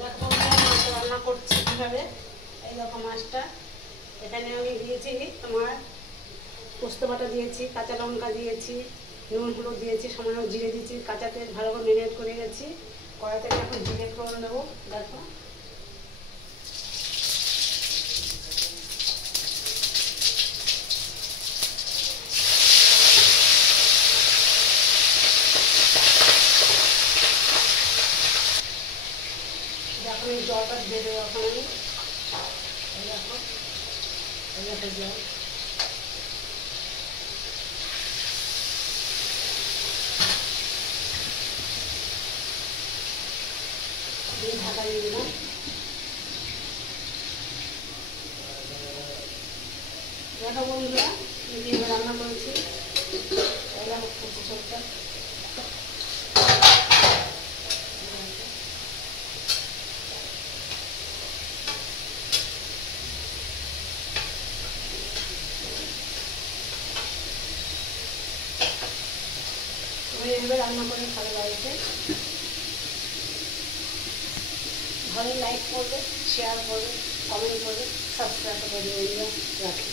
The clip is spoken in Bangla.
দেখো মাছটা রান্না করছি কীভাবে। এই দেখো মাছটা, এখানে আমি দিয়েছি তোমার পোস্ত বাটা দিয়েছি, কাঁচা লঙ্কা দিয়েছি, নুন হলুদ দিয়েছি, সামান্য জিরে দিয়েছি, কাঁচা তেল ভালো করে মেরিনেট করে গেছি। কড়াইতে এখন জিরে ফোড়ন দেবো। দেখো যখন এই জলটা দিয়ে দেবো এখন আমি, এই দেখো এই দেখো জল, দিয়ে ঢাকা দিয়ে দিলাম। দেখো বন্ধুরা দিয়ে রান্না করেছি, এই দেখো কচু সবটা। এইভাবে রান্না করে খাবে বাড়িতে। ভালো লাইক করবে, শেয়ার করবে, কমেন্ট করবে, সাবস্ক্রাইব করে রাখি।